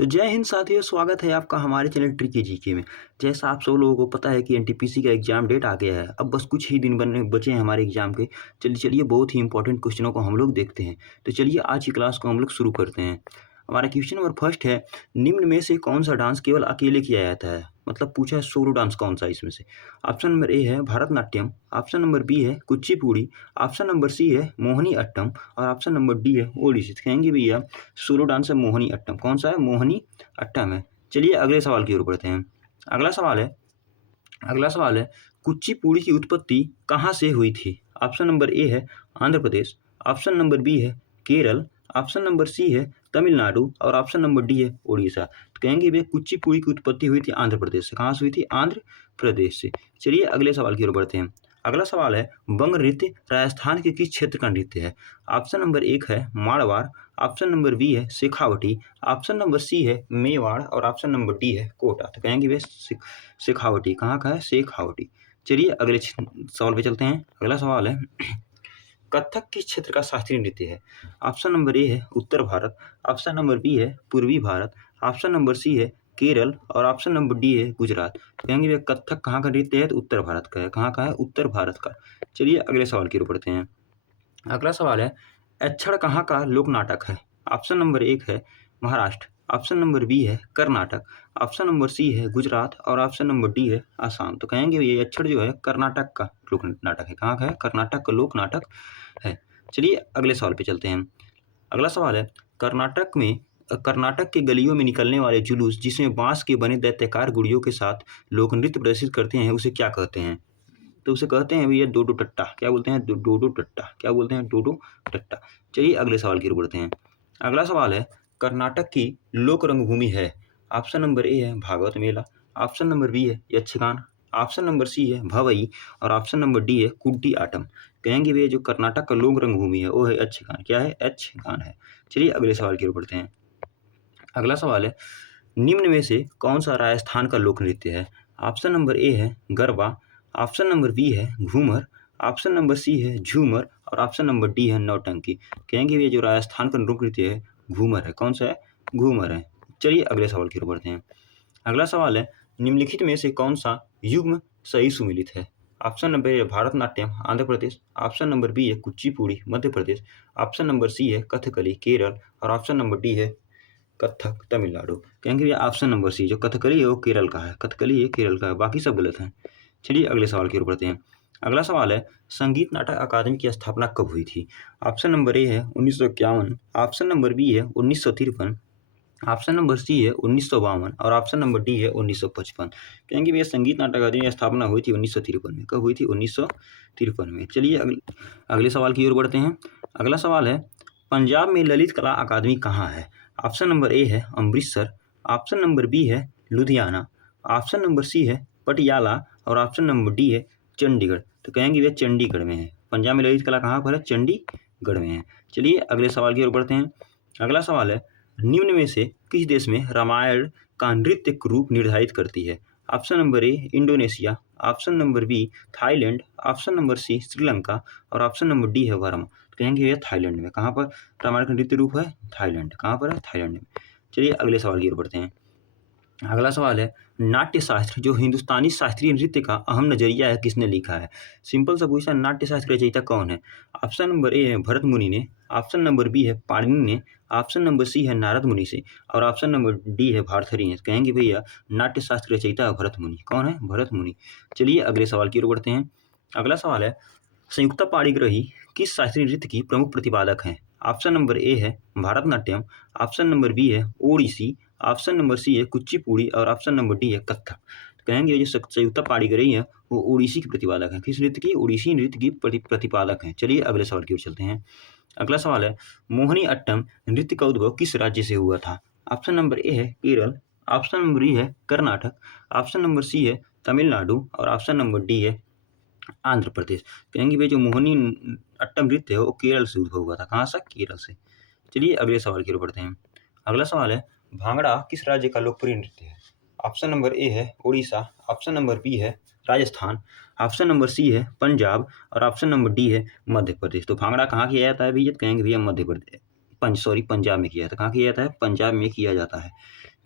तो जय हिंद साथियों, स्वागत है आपका हमारे चैनल ट्रिकी जीके में। जैसा आप सब लोगों को पता है कि एनटीपीसी का एग्जाम डेट आ गया है। अब बस कुछ ही दिन बनने बचे हैं हमारे एग्जाम के। चलिए बहुत ही इंपॉर्टेंट क्वेश्चनों को हम लोग देखते हैं। तो चलिए आज की क्लास को हम लोग शुरू करते हैं। हमारा क्वेश्चन नंबर फर्स्ट है, निम्न में से कौन सा डांस केवल अकेले किया जाता है? मतलब पूछा है सोलो डांस कौन सा इसमें से। ऑप्शन नंबर ए है भरतनाट्यम, ऑप्शन नंबर बी है कुचिपुड़ी, ऑप्शन नंबर सी है मोहिनी अट्टम और ऑप्शन नंबर डी है ओडिसी। तो कहेंगे भैया सोलो डांस है मोहिनी अट्टम। कौन सा है? मोहिनी अट्टम है। चलिए अगले सवाल की ओर बढ़ते हैं। अगला सवाल है कुचिपुड़ी की उत्पत्ति कहाँ से हुई थी? ऑप्शन नंबर ए है Andhra Pradesh, option number B है केरल, ऑप्शन नंबर सी है तमिलनाडु और ऑप्शन नंबर डी है उड़ीसा। तो कहेंगे भैया कुचिपुड़ी की उत्पत्ति हुई थी आंध्र प्रदेश से। कहाँ से हुई थी? आंध्र प्रदेश से। चलिए अगले सवाल की ओर बढ़ते हैं। अगला सवाल है बंग नृत्य राजस्थान के किस क्षेत्र का नृत्य है? ऑप्शन नंबर एक है मारवाड़, ऑप्शन नंबर बी है शेखावटी, ऑप्शन नंबर सी है मेवाड़ और ऑप्शन नंबर डी है कोटा। तो कहेंगे भैया शेखावटी। कहाँ का है? शेखावटी। चलिए अगले सवाल पे चलते हैं। अगला सवाल है कथक किस क्षेत्र का शास्त्रीय नृत्य है? ऑप्शन नंबर ए है उत्तर भारत, ऑप्शन नंबर बी है पूर्वी भारत, ऑप्शन नंबर सी है केरल और ऑप्शन नंबर डी है गुजरात। तो कहेंगे भैया कथक कहाँ का नृत्य है? तो उत्तर भारत का है। कहाँ का है? उत्तर भारत का। चलिए अगले सवाल की ओर बढ़ते हैं। अगला सवाल है अक्षर कहाँ का लोक नाटक है? ऑप्शन नंबर एक है महाराष्ट्र, ऑप्शन नंबर बी है कर्नाटक, ऑप्शन नंबर सी है गुजरात और ऑप्शन नंबर डी है आसाम। तो कहेंगे ये अक्षर जो है कर्नाटक का लोक नाटक है। कहाँ का है? कर्नाटक का लोक नाटक है। चलिए अगले सवाल पे चलते हैं। अगला सवाल है कर्नाटक के गलियों में निकलने वाले जुलूस जिसमें बांस के बने दैत्याकार गुड़ियों के साथ लोक नृत्य प्रदर्शित करते हैं उसे क्या कहते हैं? तो उसे कहते हैं भैया डोडो टट्टा। क्या बोलते हैं? डोडो टट्टा। क्या बोलते हैं? डोडो टट्टा। चलिए अगले सवाल की ओर बढ़ते हैं। अगला सवाल है कर्नाटक की लोक रंगभूमि है। ऑप्शन नंबर ए है भागवत मेला, ऑप्शन नंबर बी है यक्षगान, ऑप्शन नंबर सी है भवई और ऑप्शन नंबर डी है कुड्डी आटम। कहेंगे भैया जो कर्नाटक का लोक रंगभूमि है वो है यक्षगान। क्या है? यक्षगान है। चलिए अगले सवाल की ओर बढ़ते हैं। अगला सवाल है निम्न में से कौन सा राजस्थान का लोक नृत्य है? ऑप्शन नंबर ए है गरबा, ऑप्शन नंबर बी है घूमर, ऑप्शन नंबर सी है झूमर और ऑप्शन नंबर डी है नौटंकी। कहेंगे ये जो राजस्थान का लोक नृत्य है घूमर है। कौन सा है? घूमर है। चलिए अगले सवाल की ओर बढ़ते हैं। अगला सवाल है निम्नलिखित में से कौन सा युग्म सही सुमेलित है? ऑप्शन नंबर ए है Bharatanatyam Andhra Pradesh, option number B है Kuchipudi Madhya Pradesh, option number C है कथकली केरल और ऑप्शन नंबर डी है कथक तमिलनाडु। कहेंगे भैया ऑप्शन नंबर सी जो कथकली है वो केरल का है। कथकली है केरल का है, बाकी सब गलत हैं। चलिए अगले सवाल की ओर बढ़ते हैं। अगला सवाल है संगीत नाटक अकादमी की स्थापना कब हुई थी? ऑप्शन नंबर ए है 1951, ऑप्शन नंबर बी है 1953, ऑप्शन नंबर सी है 1952 और ऑप्शन नंबर डी है 1955। कहेंगे भैया संगीत नाटक अकादमी की स्थापना हुई थी 1953 में। कब हुई थी? 1953 में। चलिए अगले सवाल की ओर बढ़ते हैं। अगला सवाल है पंजाब में ललित कला अकादमी कहाँ है? ऑप्शन नंबर ए है अमृतसर, ऑप्शन नंबर बी है लुधियाना, ऑप्शन नंबर सी है पटियाला और ऑप्शन नंबर डी है चंडीगढ़। तो कहेंगे भैया चंडीगढ़ में है। पंजाब में ललित कला कहाँ पर है? चंडीगढ़ में है। चलिए अगले सवाल की ओर बढ़ते हैं। अगला सवाल है निम्न में से किस देश में रामायण का नृत्य रूप निर्धारित करती है? Option number A Indonesia, option number B Thailand, option number C Sri Lanka और ऑप्शन नंबर डी है बर्मा। तो कहेंगे ये थाईलैंड में। कहाँ पर रामायण का नृत्य रूप है? थाईलैंड। कहाँ पर है? थाईलैंड में। चलिए अगले सवाल की ओर बढ़ते हैं। अगला सवाल है नाट्य शास्त्र जो हिंदुस्तानी शास्त्रीय नृत्य का अहम नजरिया है किसने लिखा है? सिंपल सा पूछा, नाट्य शास्त्र रचयिता कौन है? ऑप्शन नंबर ए है भरत मुनि ने, ऑप्शन नंबर बी है पाणिनि ने, ऑप्शन नंबर सी है नारद मुनि से और ऑप्शन नंबर डी है भारथरी ने। कहेंगे भैया नाट्य शास्त्र रचयिता है भरत मुनि। कौन है? भरत मुनि। चलिए अगले सवाल की ओर बढ़ते हैं। अगला सवाल है संयुक्ता पाणिग्राही किस शास्त्रीय नृत्य की प्रमुख प्रतिपादक हैं? ऑप्शन नंबर ए है भारतनाट्यम, ऑप्शन नंबर बी है ओडिसी, ऑप्शन नंबर सी है कुचिपुड़ी और ऑप्शन नंबर डी है कथक। तो कहेंगे जो संयुक्ता पाणिग्राही है वो ओडिसी की प्रतिपादक है। किस नृत्य की? ओडिसी नृत्य की प्रतिपादक है। चलिए अगले सवाल की ओर चलते हैं। अगला सवाल है मोहिनी अट्टम नृत्य का उद्भव किस राज्य से हुआ था? ऑप्शन नंबर ए है केरल, ऑप्शन नंबर बी है कर्नाटक, ऑप्शन नंबर सी है तमिलनाडु और ऑप्शन नंबर डी है आंध्र प्रदेश। कहेंगे भाई जो मोहिनी अट्टम नृत्य है वो केरल से उद्भव हुआ था। कहाँ से? केरल से। चलिए अगले सवाल की ओर बढ़ते हैं। अगला सवाल है भांगड़ा किस राज्य का लोकप्रिय नृत्य है? ऑप्शन नंबर ए है उड़ीसा, ऑप्शन नंबर बी है राजस्थान, ऑप्शन नंबर सी है पंजाब और ऑप्शन नंबर डी है मध्य प्रदेश। तो भांगड़ा कहाँ किया जाता है भैया? कहेंगे भैया मध्य प्रदेश पंजाब में किया जाता है। कहाँ किया जाता है? पंजाब में किया जाता है।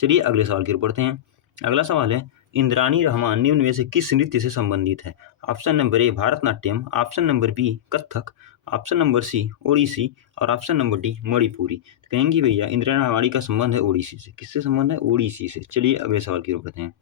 चलिए अगले सवाल की ओर बढ़ते हैं। अगला सवाल है, इंद्राणी रहमान निम्न में से किस नृत्य से संबंधित है? Option number A Bharatanatyam, option number B Kathak, option number C Odissi और ऑप्शन नंबर डी मणिपुरी। तो कहेंगे भैया इंद्राणी रहमानी का संबंध है ओडिसी से। किससे संबंध है? ओडिसी से। चलिए अगले सवाल की ओर बढ़ते हैं।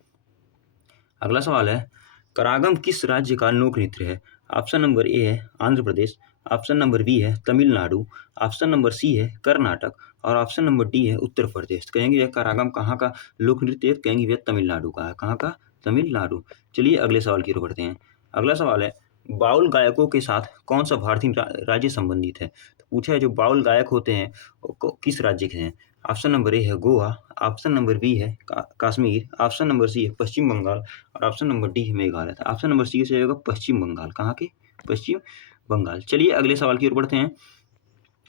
अगला सवाल है, करागम किस राज्य का लोक नृत्य है? ऑप्शन नंबर ए है Andhra Pradesh, option number B है तमिलनाडु, ऑप्शन नंबर सी है कर्नाटक और ऑप्शन नंबर डी है उत्तर प्रदेश। तो कहेंगे भैया करागम कहाँ का लोक नृत्य है? कहेंगे भैया तमिलनाडु का है। कहाँ का? तमिलनाडु। चलिए अगले सवाल की ओर बढ़ते हैं। अगला सवाल है, बाउल गायकों के साथ कौन सा भारतीय राज्य संबंधित है? तो पूछा है जो बाउल गायक होते हैं वो किस राज्य के हैं? ऑप्शन नंबर ए है गोवा, ऑप्शन नंबर बी है कश्मीर, ऑप्शन नंबर सी है पश्चिम बंगाल और ऑप्शन नंबर डी है मेघालय। तो ऑप्शन नंबर सी से जाएगा पश्चिम बंगाल। कहाँ के? पश्चिम बंगाल। चलिए अगले सवाल की ओर बढ़ते हैं।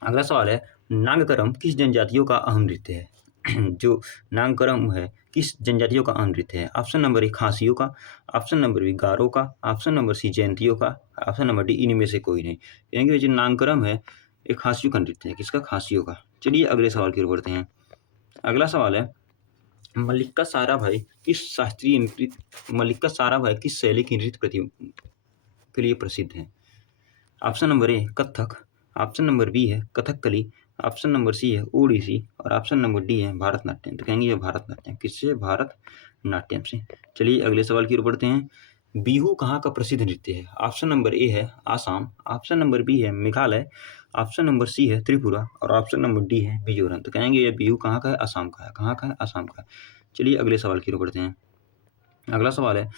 अगला सवाल है, नागकरम किस जनजातियों का अहम नृत्य है? जो नागकरम है किस जनजातियों का अहम नृत्य है? ऑप्शन नंबर ए खासियों का, ऑप्शन नंबर बी गारो का, ऑप्शन नंबर सी जयंतियों का, ऑप्शन नंबर डी इनमें से कोई नहीं। यानी जो नागकरम है एक खासियों का नृत्य है। किसका? खासियों का। चलिए अगले सवाल की ओर बढ़ते हैं। अगला सवाल है, मल्लिका साराभाई किस शास्त्रीय नृत्य मल्लिका साराभाई किस शैली की नृत्य प्रति के लिए प्रसिद्ध है? Option number A Kathak, option number B है कथकली, ऑप्शन नंबर सी है ओडिसी और ऑप्शन नंबर डी है भारतनाट्यम। तो कहेंगे ये भारतनाट्यम। किससे? भारतनाट्यम से। चलिए अगले सवाल की ओर बढ़ते हैं। बिहू कहाँ का प्रसिद्ध नृत्य है? ऑप्शन नंबर ए है आसाम, ऑप्शन नंबर बी है मेघालय, ऑप्शन नंबर सी है त्रिपुरा और ऑप्शन नंबर डी है मिजोरम। तो कहेंगे ये बिहू कहाँ का है? असम का है। कहाँ का है? असम का है। चलिए अगले सवाल की ओर बढ़ते हैं। अगला सवाल है,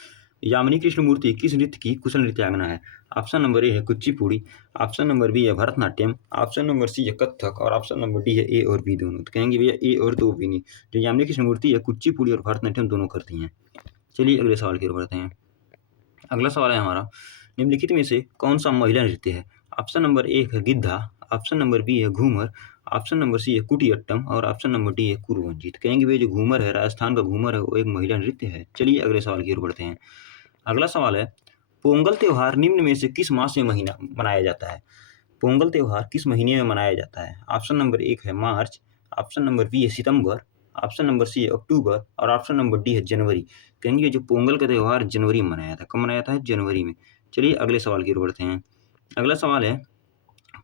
यामिनी कृष्णमूर्ति किस नृत्य की कुशल नृत्यांगना है? ऑप्शन नंबर ए है कुचिपुड़ी, ऑप्शन नंबर बी है भरतनाट्यम, ऑप्शन नंबर सी है कथक और ऑप्शन नंबर डी है ए और बी दोनों। तो कहेंगे भैया ए और दो भी नहीं। जो यामिनी कृष्णमूर्ति है कुचिपुड़ी और भरतनाट्यम दोनों करती हैं। चलिए अगले सवाल की ओर बढ़ते हैं। अगला सवाल है हमारा, निम्नलिखित में से कौन सा महिला नृत्य है? ऑप्शन नंबर ए है गिद्धा, ऑप्शन नंबर बी है घूमर, ऑप्शन नंबर सी है कुटियाट्टम और ऑप्शन नंबर डी है कुरुवंजी। तो कहेंगे भैया जो घूमर है राजस्थान का घूमर है वो एक महिला नृत्य है। चलिए अगले सवाल की ओर बढ़ते हैं। अगला सवाल है, पोंगल त्योहार निम्न में से किस मास में महीना मनाया जाता है? पोंगल त्योहार किस महीने में मनाया जाता है? ऑप्शन नंबर एक है मार्च, ऑप्शन नंबर बी है सितंबर, ऑप्शन नंबर सी है अक्टूबर और ऑप्शन नंबर डी है जनवरी। कहेंगे जो पोंगल का त्यौहार जनवरी में मनाया था। कब मनाया था? जनवरी में। चलिए अगले सवाल की ओर बढ़ते हैं। अगला सवाल है,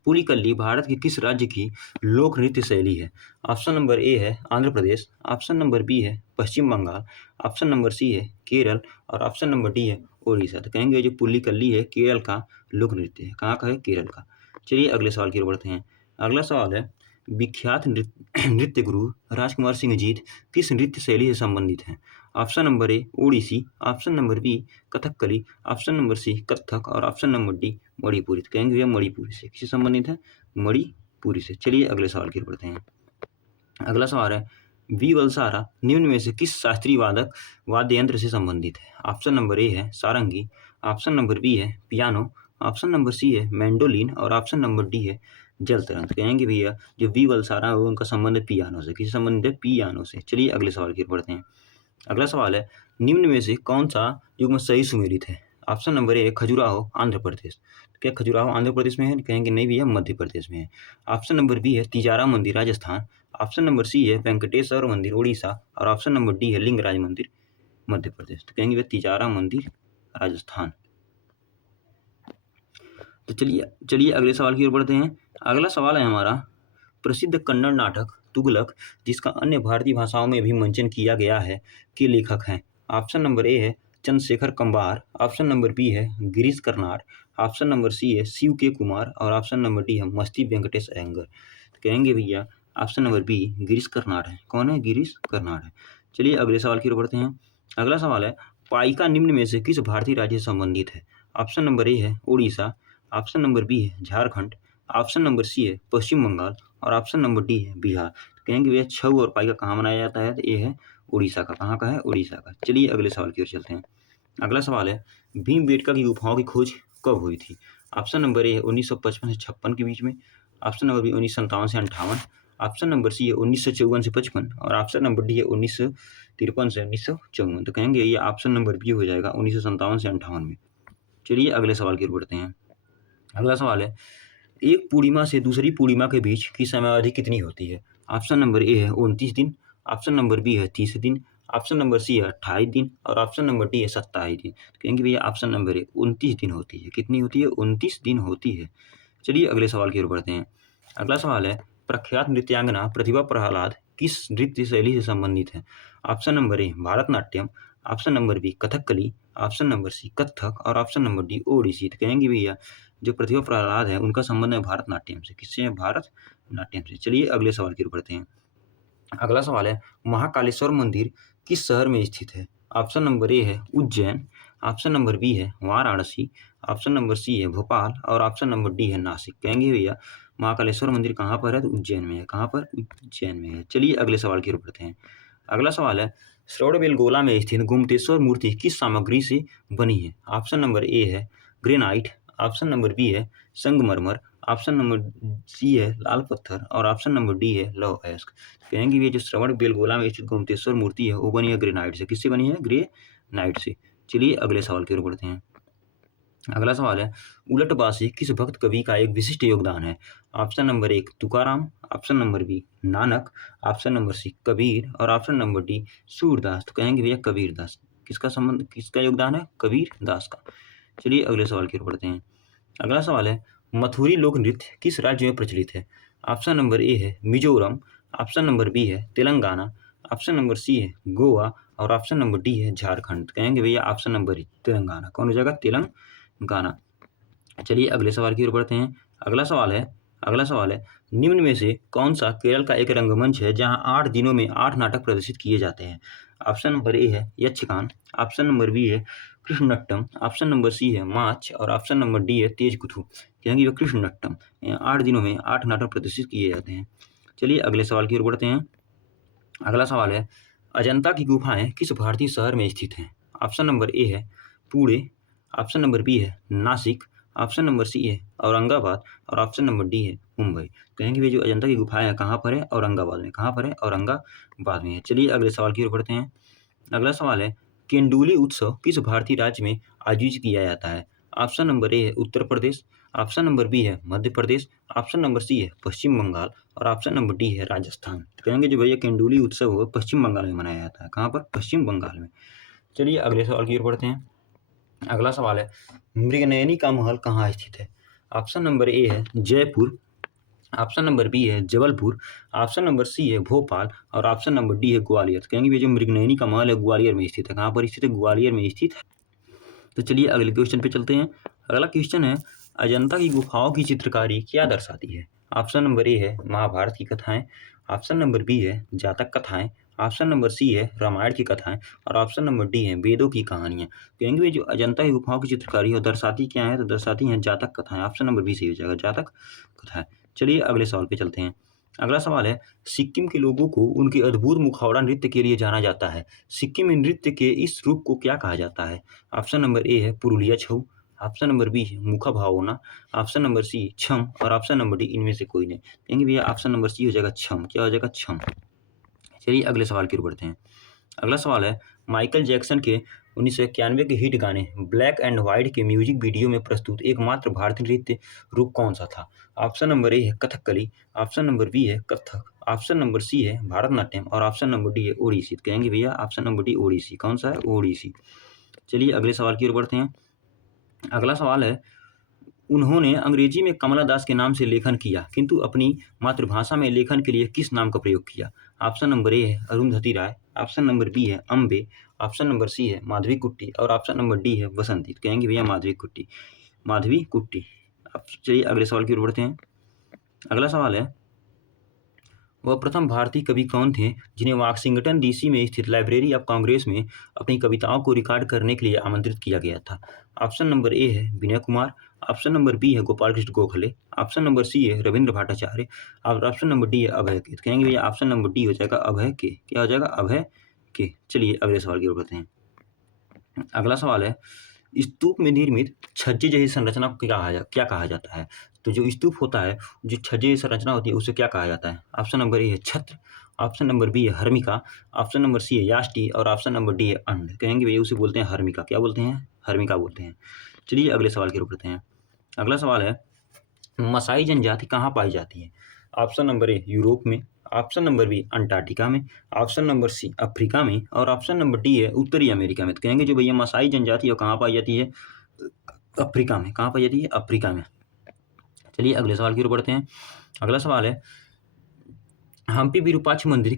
पुलिकल्ली भारत के किस राज्य की लोक नृत्य शैली है? ऑप्शन नंबर ए है Andhra Pradesh, option number B है पश्चिम बंगाल, ऑप्शन नंबर सी है केरल और ऑप्शन नंबर डी है उड़ीसा। तो कहेंगे जो पुलिकल्ली है केरल का लोक नृत्य है। कहाँ का है? केरल का। चलिए अगले सवाल की ओर बढ़ते हैं। अगला सवाल है, विख्यात नृत्य गुरु राजकुमार सिंह जीत किस नृत्य शैली से संबंधित हैं? Option number A Odissi, option number B Kathakali, option number C Kathak और ऑप्शन नंबर डी मणिपुरी। तो कहेंगे भैया मणिपुरी से। किससे संबंधित है? मणिपुरी से। चलिए अगले सवाल की ओर बढ़ते हैं। अगला सवाल है, वी वलसारा निम्न में से किस शास्त्रीय वाद्य यंत्र से संबंधित है? ऑप्शन नंबर ए है सारंगी, ऑप्शन नंबर बी है पियानो, ऑप्शन नंबर सी है मैंडोलिन और ऑप्शन नंबर डी है जल तरंग। तो कहेंगे भैया जो वी वलसारा है उनका संबंध है पियानो से। किससे संबंधित है? पियानो से। चलिए अगले सवाल की ओर बढ़ते हैं। अगला सवाल है, निम्न में से कौन सा युग्म सही सुमेलित है? Option number A Khajuraho Andhra Pradesh. क्या खजुराहो आंध्र प्रदेश में है? कहेंगे नहीं भैया मध्य प्रदेश में है। ऑप्शन नंबर बी है तिजारा मंदिर राजस्थान, ऑप्शन नंबर सी है वेंकटेश्वर मंदिर उड़ीसा और ऑप्शन नंबर डी है लिंगराज मंदिर मध्य प्रदेश। तो कहेंगे भैया तिजारा मंदिर राजस्थान। तो चलिए अगले सवाल की ओर बढ़ते हैं। अगला सवाल है हमारा, प्रसिद्ध कन्नड़ नाटक तुगलक जिसका अन्य भारतीय भाषाओं में भी मंचन किया गया है के लेखक हैं? ऑप्शन नंबर ए है Chandrashekhar Kambar, option number B है Girish Karnad, option number C है शिव के कुमार और ऑप्शन नंबर डी है मस्ती वेंकटेश अयंगर। तो कहेंगे भैया option number B Girish Karnad है। कौन है? गिरीश कर्नाड है। चलिए अगले सवाल की ओर बढ़ते हैं। अगला सवाल है, पाइका निम्न में से किस भारतीय राज्य से संबंधित है? ऑप्शन नंबर ए है उड़ीसा, ऑप्शन नंबर बी है झारखंड, ऑप्शन नंबर सी है पश्चिम बंगाल और ऑप्शन नंबर डी है बिहार। तो कहेंगे भैया छऊ और पाइका कहाँ मनाया जाता है? तो ये है उड़ीसा का। कहाँ का है? उड़ीसा का। चलिए अगले सवाल की ओर चलते हैं। अगला सवाल है, भीमबेटका की गुफाओं की खोज कब हुई थी? ऑप्शन नंबर ए है 1955 से 56 के बीच में, ऑप्शन नंबर बी 1957 से 58, ऑप्शन नंबर सी है 1954 से 55 और ऑप्शन नंबर डी है 1953 से 1954। तो कहेंगे ये ऑप्शन नंबर बी हो जाएगा 1957 से 58 में। चलिए अगले सवाल की ओर बढ़ते हैं। अगला सवाल है, एक पूर्णिमा से दूसरी पूर्णिमा के बीच की समयावधि कितनी होती है? ऑप्शन नंबर ए है 29 दिन, ऑप्शन नंबर बी है 30 दिन, ऑप्शन नंबर सी है 28 दिन और ऑप्शन नंबर डी है 27 दिन। तो कहेंगे भैया ऑप्शन नंबर ए 29 दिन होती है। कितनी होती है? 29 दिन होती है। चलिए अगले सवाल की ओर बढ़ते हैं। अगला सवाल है, प्रख्यात नृत्यांगना प्रतिभा प्रहलाद किस नृत्य शैली से संबंधित है? Option number A Bharatanatyam, option number B Kathakali, option number C Kathak और ऑप्शन नंबर डी ओडिसी। तो कहेंगे भैया जो प्रतिभा प्रहलाद है उनका संबंध है भारतनाट्यम से। किससे है? भारतनाट्यम से। चलिए अगले सवाल की ओर बढ़ते हैं। अगला सवाल है, महाकालेश्वर मंदिर किस शहर में स्थित है? ऑप्शन नंबर ए है उज्जैन, ऑप्शन नंबर बी है वाराणसी, ऑप्शन नंबर सी है भोपाल और ऑप्शन नंबर डी है नासिक। कहेंगे भैया महाकालेश्वर मंदिर कहाँ पर है? तो उज्जैन में है। कहाँ पर? उज्जैन में है। चलिए अगले सवाल की ओर बढ़ते हैं। अगला सवाल है, श्रवणबेलगोला में स्थित गोमतेश्वर मूर्ति किस सामग्री से बनी है? ऑप्शन नंबर ए है ग्रेनाइट, ऑप्शन नंबर बी है संगमरमर, ऑप्शन नंबर सी है लाल पत्थर और ऑप्शन नंबर डी है लौह अयस्क। कहेंगे ये जो श्रवणबेलगोला में स्थित गोमतेश्वर मूर्ति है वो बनी है ग्रेनाइट से। किससे बनी है? ग्रेनाइट से। चलिए अगले सवाल की ओर बढ़ते हैं। अगला सवाल है, उलटबासी किस भक्त कवि का एक विशिष्ट योगदान है? ऑप्शन नंबर एक Tukaram, option number B Nanak, option number C Kabir और ऑप्शन नंबर डी सूरदास। तो कहेंगे भैया कबीर दास। किसका संबंध, किसका योगदान है? कबीर दास का। चलिए अगले सवाल की ओर बढ़ते हैं। अगला सवाल है, मथुरी लोक नृत्य किस राज्य में प्रचलित है? ऑप्शन नंबर ए है मिजोरम, ऑप्शन नंबर बी है तेलंगाना, ऑप्शन नंबर सी है गोवा और ऑप्शन नंबर डी है झारखंड। तो कहेंगे भैया ऑप्शन नंबर ए तेलंगाना। कौन हो जाएगा? तेलंगाना। चलिए अगले सवाल की ओर बढ़ते हैं। अगला सवाल है, निम्न में से कौन सा केरल का एक रंगमंच है जहां 8 दिनों में 8 नाटक प्रदर्शित किए जाते हैं? ऑप्शन नंबर ए है यक्षगान, ऑप्शन नंबर बी है कृष्णनट्टम, ऑप्शन नंबर सी है माच और ऑप्शन नंबर डी है तेजकुथु। कहेंगे ये कृष्णनट्टम। 8 दिनों में 8 नाटक प्रदर्शित किए जाते हैं। चलिए अगले सवाल की ओर बढ़ते हैं। अगला सवाल है, अजंता की गुफाएं किस भारतीय शहर में स्थित हैं? ऑप्शन नंबर ए है पुणे, ऑप्शन नंबर बी है नासिक, ऑप्शन नंबर सी है औरंगाबाद और ऑप्शन नंबर डी है मुंबई। कहेंगे जो अजंता की गुफाएं हैं कहाँ पर है? औरंगाबाद में। कहाँ पर है? औरंगाबाद में है। चलिए अगले सवाल की ओर बढ़ते हैं। अगला सवाल है, केंडुली उत्सव किस भारतीय राज्य में आयोजित किया जाता है? ऑप्शन नंबर ए है Uttar Pradesh, option number B है Madhya Pradesh, option number C है पश्चिम बंगाल और ऑप्शन नंबर डी है राजस्थान। तो कहेंगे जो भैया केंडुली उत्सव हो पश्चिम बंगाल में मनाया जाता है। कहाँ पर? पश्चिम बंगाल में। चलिए अगले सवाल की ओर बढ़ते हैं। अगला सवाल है, मृगनयनी का महल कहाँ स्थित है? ऑप्शन नंबर ए है जयपुर, ऑप्शन नंबर बी है जबलपुर, ऑप्शन नंबर सी है भोपाल और ऑप्शन नंबर डी है ग्वालियर। कहेंगे भैया जो मृगनयनी का महल है ग्वालियर में स्थित है। कहाँ पर स्थित है? ग्वालियर में स्थित है। तो चलिए अगले क्वेश्चन पे चलते हैं। अगला क्वेश्चन है, अजंता की गुफाओं की चित्रकारी क्या दर्शाती है? ऑप्शन नंबर ए है महाभारत की कथाएं, ऑप्शन नंबर बी है जातक कथाएं, ऑप्शन नंबर सी है रामायण की कथाएं और ऑप्शन नंबर डी है वेदों की कहानियां। कहेंगे जो अजंता की गुफाओं की चित्रकारी है दर्शाती क्या है? तो दर्शाती हैं जातक कथाएं। ऑप्शन नंबर बी सही हो जाएगा, जातक कथाएं। चलिए अगले सवाल पे चलते हैं। अगला सवाल है, सिक्किम के लोगों को उनके अद्भुत मुखौड़ा नृत्य के लिए जाना जाता है। सिक्किम नृत्य के इस रूप को क्या कहा जाता है? ऑप्शन नंबर ए है पुरुलिया छऊ, ऑप्शन नंबर बी है मुखा भावना, ऑप्शन नंबर सी छम और ऑप्शन नंबर डी इनमें से कोई नहीं। कहेंगे भैया ऑप्शन नंबर सी हो जाएगा छम। क्या हो जाएगा? छम। चलिए अगले सवाल की ओर बढ़ते हैं। अगला सवाल है, माइकल जैक्सन के 1991 के हिट गाने ब्लैक एंड व्हाइट के म्यूजिक वीडियो में प्रस्तुत एकमात्र भारतीय नृत्य रूप कौन सा था? ऑप्शन नंबर ए है कथकली, ऑप्शन नंबर बी है कथक, ऑप्शन नंबर सी है भारतनाट्यम और ऑप्शन नंबर डी है ओडिसी। तो कहेंगे भैया ऑप्शन नंबर डी ओडिसी। कौन सा है? ओडिसी। चलिए अगले सवाल की ओर बढ़ते हैं। अगला सवाल है, उन्होंने अंग्रेजी में कमला दास के नाम से लेखन किया किंतु अपनी मातृभाषा में लेखन के लिए किस नाम का प्रयोग किया? ऑप्शन नंबर ए है अरुंधति राय, ऑप्शन नंबर बी है अम्बे, ऑप्शन नंबर सी है माधवी कुट्टी और ऑप्शन नंबर डी है बसंती। तो कहेंगे भैया माधवी कुट्टी, माधवी कुट्टी। अब चलिए अगले सवाल की ओर बढ़ते हैं। अगला सवाल है, वह प्रथम भारतीय कवि कौन थे जिन्हें वाशिंगटन डीसी में स्थित लाइब्रेरी ऑफ कांग्रेस में अपनी कविताओं को रिकॉर्ड करने के लिए आमंत्रित किया गया था? ऑप्शन नंबर ए है Vinay Kumar, option number B है Gopal Krishna Gokhale, option number C है रविंद्र भट्टाचार्य और ऑप्शन नंबर डी है अभय के। तो कहेंगे भैया ऑप्शन नंबर डी हो जाएगा अभय के। क्या हो जाएगा? अभय के। चलिए अगले सवाल की ओर बढ़ते हैं। अगला सवाल है, स्तूप में निर्मित छज्जे जैसी संरचना को क्या कहा जाता है? तो जो स्तूप होता है, जो छज्जे जैसी संरचना होती है उसे क्या कहा जाता है? ऑप्शन नंबर ए है छत्र, ऑप्शन नंबर बी है हर्मिका, ऑप्शन नंबर सी है याष्टी और ऑप्शन नंबर डी है अंड। कहेंगे भैया उसे बोलते हैं हर्मिका। क्या बोलते हैं? हर्मिका बोलते हैं। चलिए अगले सवाल की ओर बढ़ते हैं। अगला सवाल है, मसाई जनजाति कहाँ पाई जाती है? ऑप्शन नंबर ए यूरोप में, ऑप्शन नंबर बी अंटार्कटिका में, ऑप्शन नंबर सी अफ्रीका में, और ऑप्शन नंबर डी है उत्तरी अमेरिका में। तो कहेंगे जो भैया मसाई जनजाति है कहाँ पाई जाती है? अफ्रीका में। कहाँ पाई जाती है? अफ्रीका में। चलिए अगले सवाल की ओर बढ़ते हैं। अगला सवाल है हम्पी विरूपाक्ष मंदिर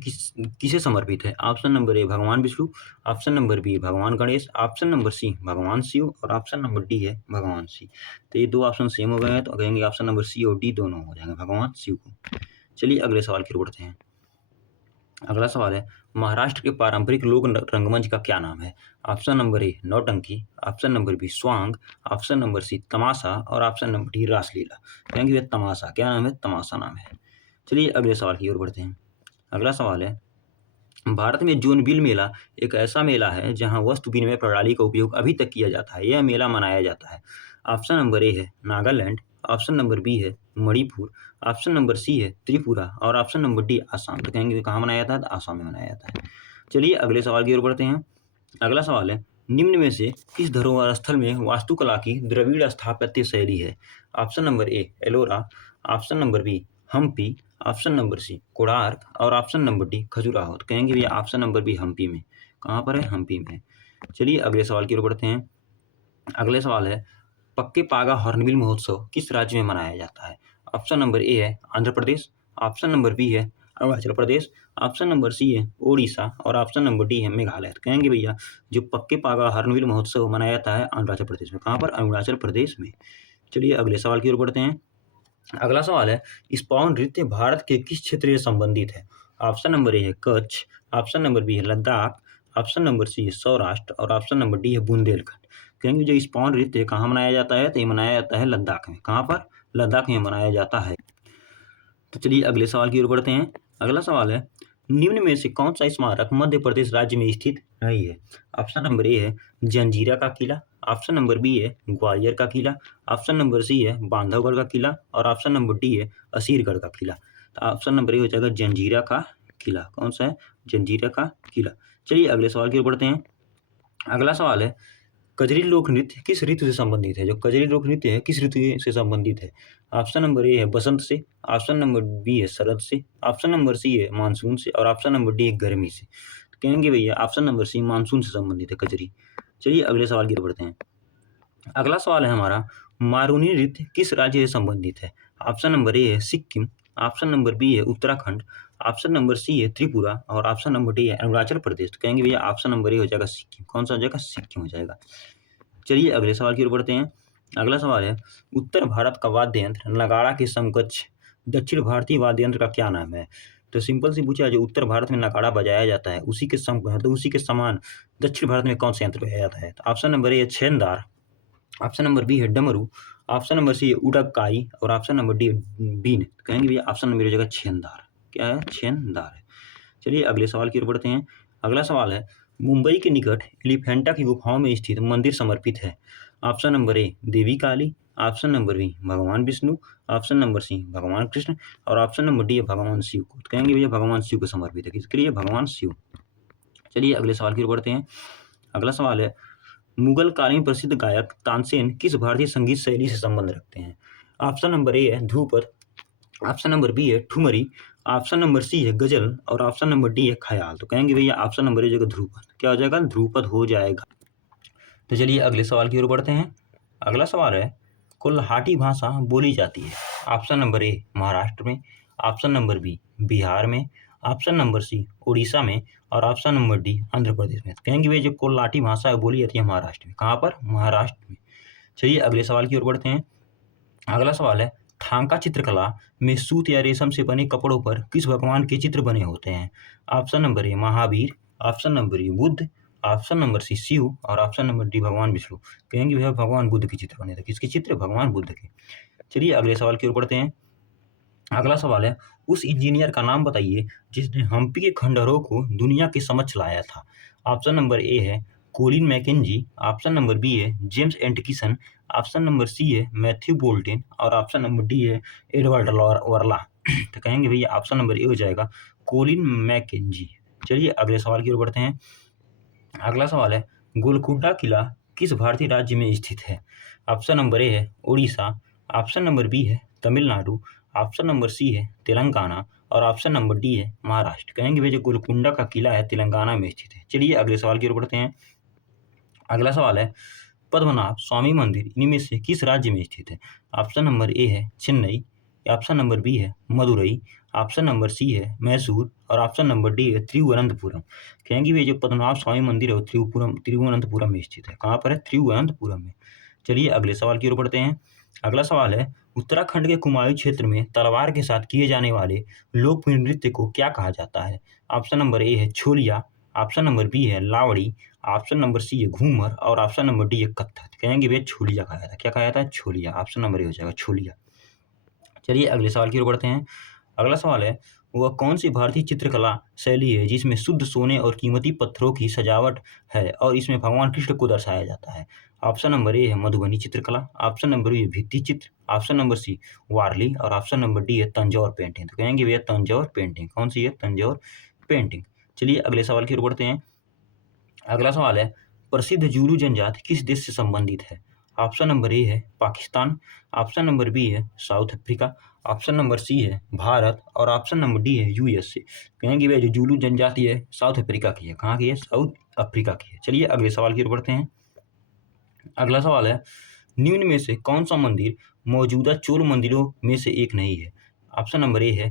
किसे समर्पित है? ऑप्शन नंबर ए भगवान विष्णु, ऑप्शन नंबर बी भगवान गणेश, ऑप्शन नंबर सी भगवान शिव, और ऑप्शन नंबर डी है भगवान शिव। तो ये दो ऑप्शन सेम हो गए हैं, तो कहेंगे ऑप्शन नंबर सी और डी दोनों हो जाएंगे भगवान शिव को। चलिए अगले सवाल की ओर बढ़ते हैं। अगला सवाल है महाराष्ट्र के पारंपरिक लोक रंगमंच का क्या नाम है? Option number A nautanki, option number B swang, option number C tamasha, और ऑप्शन नंबर डी रासलीला। कहेंगे भैया तमाशा। क्या नाम है? तमाशा नाम है। चलिए अगले सवाल की ओर बढ़ते हैं। अगला सवाल है भारत में जोनबिल मेला एक ऐसा मेला है जहां वस्तु विनिमय प्रणाली का उपयोग अभी तक किया जाता है। यह मेला मनाया जाता है। ऑप्शन नंबर ए है नागालैंड, ऑप्शन नंबर बी है मणिपुर, ऑप्शन नंबर सी है त्रिपुरा, और ऑप्शन नंबर डी आसाम। तो कहेंगे कहाँ मनाया जाता है? तो आसाम में मनाया जाता है। चलिए अगले सवाल की ओर बढ़ते हैं। अगला सवाल है निम्न में से किस धरोहर स्थल में वास्तुकला की द्रविड़ स्थापत्य शैली है? Option number A Ellora, option number B Hampi, option number C Konark, और ऑप्शन नंबर डी खजुराहो। तो कहेंगे भैया ऑप्शन नंबर बी हम्पी में। कहाँ पर है? हम्पी में। चलिए अगले सवाल की ओर बढ़ते हैं। अगले सवाल है पक्के पागा हॉर्नबिल महोत्सव किस राज्य में मनाया जाता है? ऑप्शन नंबर ए है Andhra Pradesh, option number B है Arunachal Pradesh, option number C है ओडिशा, और ऑप्शन नंबर डी है मेघालय। तो कहेंगे भैया जो पक्के पागा हॉर्नबिल महोत्सव मनाया जाता है अरुणाचल प्रदेश में। कहाँ पर? अरुणाचल प्रदेश में। चलिए अगले सवाल की ओर बढ़ते हैं। अगला सवाल है स्पॉन नृत्य भारत के किस क्षेत्र से संबंधित है? ऑप्शन नंबर ए है कच्छ, ऑप्शन नंबर बी है लद्दाख, ऑप्शन नंबर सी है सौराष्ट्र, और ऑप्शन नंबर डी है बुंदेलखंड। कहेंगे जो स्पॉन नृत्य कहाँ मनाया जाता है? तो ये मनाया जाता है लद्दाख में। कहाँ पर? लद्दाख में मनाया जाता है। तो चलिए अगले सवाल की ओर बढ़ते हैं। अगला सवाल है निम्न में से कौन सा स्मारक मध्य प्रदेश राज्य में स्थित नहीं है? ऑप्शन नंबर ए है जंजीरा का किला, ऑप्शन नंबर बी है ग्वालियर का किला, ऑप्शन नंबर सी है बांधवगढ़ का किला, और ऑप्शन नंबर डी है असीरगढ़ का किला। तो ऑप्शन नंबर ए हो जाएगा जंजीरा का किला। कौन सा है? जंजीरा का किला। चलिए अगले सवाल की ओर बढ़ते हैं। अगला सवाल है कजरी लोक नृत्य किस ऋतु से संबंधित है? जो कजरी लोक नृत्य है किस ऋतु से संबंधित है? ऑप्शन नंबर ए है बसंत से, ऑप्शन नंबर बी है शरद से, ऑप्शन नंबर सी है मानसून से, और ऑप्शन नंबर डी है गर्मी से। तो कहेंगे भैया ऑप्शन नंबर सी मानसून से संबंधित है कजरी। चलिए अगले सवाल की ओर बढ़ते हैं। अगला सवाल है हमारा मारूनी नृत्य किस राज्य से संबंधित है? ऑप्शन नंबर ए है सिक्किम, ऑप्शन नंबर बी है उत्तराखंड, ऑप्शन नंबर सी है त्रिपुरा, और ऑप्शन नंबर डी है अरुणाचल प्रदेश। तो कहेंगे भैया ऑप्शन नंबर ए हो जाएगा सिक्किम। कौन सा हो जाएगा? सिक्किम हो जाएगा। चलिए अगले सवाल की ओर बढ़ते हैं। अगला सवाल है उत्तर भारत का वाद्य यंत्र नगाड़ा के समकक्ष दक्षिण भारतीय वाद्य यंत्र का क्या नाम है? तो सिंपल सी पूछा जो उत्तर भारत में नगाड़ा बजाया जाता है उसी के उसी के समान दक्षिण भारत में कौन सा यंत्र बजाया जाता है? तो ऑप्शन नंबर ए है छेनदार, ऑप्शन नंबर बी है डमरू, ऑप्शन नंबर सी है उडक्काई, और ऑप्शन नंबर डी है बीन। कहेंगे भैया ऑप्शन नंबर हो जाएगा छेनदार। क्या है? छेनदार है। चलिए अगले सवाल की ओर बढ़ते हैं। अगला सवाल है मुंबई के निकट एलिफेंटा की गुफाओं में स्थित मंदिर समर्पित है? Option number A Devi Kali, option number B भगवान विष्णु, ऑप्शन नंबर सी भगवान कृष्ण, और ऑप्शन नंबर डी है भगवान शिव को। तो कहेंगे भैया भगवान शिव को समर्पित है। किसके लिए? भगवान शिव। चलिए अगले सवाल की ओर बढ़ते हैं। अगला सवाल है मुगल कालीन प्रसिद्ध गायक तानसेन किस भारतीय संगीत शैली से संबंध रखते हैं? ऑप्शन नंबर ए है ध्रुपद, ऑप्शन नंबर बी है ठुमरी, ऑप्शन नंबर सी है गजल, और ऑप्शन नंबर डी है ख्याल। तो कहेंगे भैया ऑप्शन नंबर ए हो जाएगा ध्रुपद। क्या हो जाएगा? ध्रुपद हो जाएगा। तो चलिए अगले सवाल की ओर बढ़ते हैं। अगला सवाल है कोल्हाटी भाषा बोली जाती है? ऑप्शन नंबर ए महाराष्ट्र में, ऑप्शन नंबर बी बिहार में, ऑप्शन नंबर सी उड़ीसा में, और option number D Andhra Pradesh में। कहेंगे भैया जो कोल्हाटी भाषा है बोली जाती है महाराष्ट्र में। कहाँ पर? महाराष्ट्र में। चलिए अगले सवाल की ओर बढ़ते हैं। अगला सवाल है थांका चित्रकला में सूत या रेशम से बने कपड़ों पर किस भगवान के चित्र बने होते हैं? Option number A Mahavir, option number A Buddha, option number C Shiva, और ऑप्शन नंबर डी भगवान विष्णु। कहेंगे भैया भगवान बुद्ध के चित्र बने थे। किसके चित्र? भगवान बुद्ध के। चलिए अगले सवाल की ओर बढ़ते हैं। अगला सवाल है उस इंजीनियर का नाम बताइए जिसने हम्पी के खंडहरों को दुनिया के समक्ष लाया था? ऑप्शन नंबर ए है Colin Mackenzie, option number B है James Atkinson, option number C है मैथ्यू बोल्टिन, और ऑप्शन नंबर डी है एडवर्ड वर्ला। तो कहेंगे भैया ऑप्शन नंबर ए हो जाएगा कोलिन मैकेंजी। चलिए अगले सवाल की ओर बढ़ते हैं। अगला सवाल है गोलकुंडा किला किस भारतीय राज्य में स्थित है? ऑप्शन नंबर ए है उड़ीसा, ऑप्शन नंबर बी है तमिलनाडु, ऑप्शन नंबर सी है तेलंगाना, और ऑप्शन नंबर डी है महाराष्ट्र। कहेंगे भैया जो गोलकुंडा का किला है तेलंगाना में स्थित है। चलिए अगले सवाल की ओर बढ़ते हैं। अगला सवाल है पद्मनाभ स्वामी मंदिर इनमें से किस राज्य में स्थित है? ऑप्शन नंबर ए है चेन्नई, ऑप्शन नंबर बी है मदुरई, ऑप्शन नंबर सी है मैसूर और ऑप्शन नंबर डी है तिरुवनंतपुरम। कहेंगे भैया जो पद्मनाभ स्वामी मंदिर है वो तिरुवनंतपुरम में स्थित है। कहाँ पर है? तिरुवनंतपुरम में। चलिए अगले सवाल की ओर बढ़ते हैं। अगला सवाल है उत्तराखंड के कुमाऊं क्षेत्र में तलवार के साथ किए जाने वाले लोकप्रिय नृत्य को क्या कहा जाता है? ऑप्शन नंबर ए है छोलिया, ऑप्शन नंबर बी है लावड़ी, ऑप्शन नंबर सी है घूमर और ऑप्शन नंबर डी है कत्थक। कहेंगे भैया छोलिया कहा जाता है। क्या कहा जाता है? छोलिया। ऑप्शन नंबर ए हो जाएगा छोलिया। चलिए अगले सवाल की ओर बढ़ते हैं। अगला सवाल है वह कौन सी भारतीय चित्रकला शैली है जिसमें शुद्ध सोने और कीमती पत्थरों की सजावट है और इसमें भगवान कृष्ण को दर्शाया जाता है? ऑप्शन नंबर ए है मधुबनी चित्रकला, ऑप्शन नंबर बी है भित्ति चित्र, ऑप्शन नंबर सी वारली और ऑप्शन नंबर डी है तंजौर पेंटिंग। तो कहेंगे भैया तंजौर पेंटिंग। कौन सी है? तंजौर पेंटिंग। चलिए अगले सवाल की ओर बढ़ते हैं। अगला सवाल है प्रसिद्ध जुलू जनजाति किस देश से संबंधित है? ऑप्शन नंबर ए है पाकिस्तान, ऑप्शन नंबर बी है South Africa, option number C है भारत और ऑप्शन नंबर डी है यूएसए। कहेंगे भैया जो जुलू जनजाति है साउथ अफ्रीका की है। कहाँ की है? साउथ अफ्रीका की है। चलिए अगले सवाल की ओर बढ़ते हैं। अगला सवाल है निम्न में से कौन सा मंदिर मौजूदा चोल मंदिरों में से एक नहीं है? ऑप्शन नंबर ए है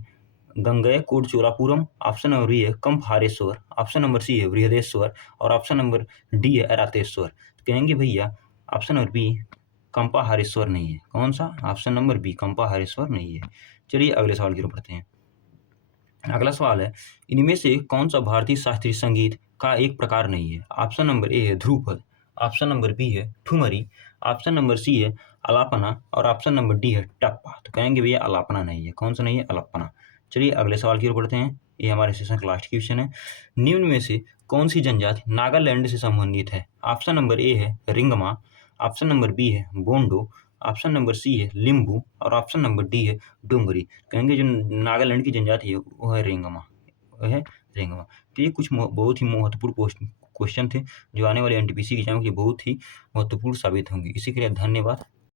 Gangaikonda Cholapuram, option number B है कंफारेश्वर, ऑप्शन नंबर सी है बृहदेश्वर और ऑप्शन नंबर डी है ऐरातेश्वर। तो कहेंगे भैया ऑप्शन नंबर बी कंपाहारेश्वर नहीं है। कौन सा? ऑप्शन नंबर बी कंपाहारेश्वर नहीं है। चलिए अगले सवाल की ओर बढ़ते हैं। अगला सवाल है इनमें से कौन सा भारतीय शास्त्रीय संगीत का एक प्रकार नहीं है? ऑप्शन नंबर ए है ध्रुपद, ऑप्शन नंबर बी है ठुमरी, ऑप्शन नंबर सी है अलापना और ऑप्शन नंबर डी है टप्पा। तो कहेंगे भैया अलापना नहीं है। कौन सा नहीं है? अलापना। चलिए अगले सवाल की ओर बढ़ते हैं। ये हमारे सेशन का लास्ट क्वेश्चन है। निम्न में से कौन सी जनजाति नागालैंड से संबंधित है? ऑप्शन नंबर ए है रिंगमा, ऑप्शन नंबर बी है बोंडो, ऑप्शन नंबर सी है लिम्बू और ऑप्शन नंबर डी है डोंगरी। कहेंगे जो नागालैंड की जनजाति है वो है रेंगमा, वो है रेंगमा। तो ये कुछ बहुत ही महत्वपूर्ण क्वेश्चन थे जो आने वाले एनटीपीसी एग्जाम के लिए बहुत ही महत्वपूर्ण साबित होंगे। इसी के लिए धन्यवाद।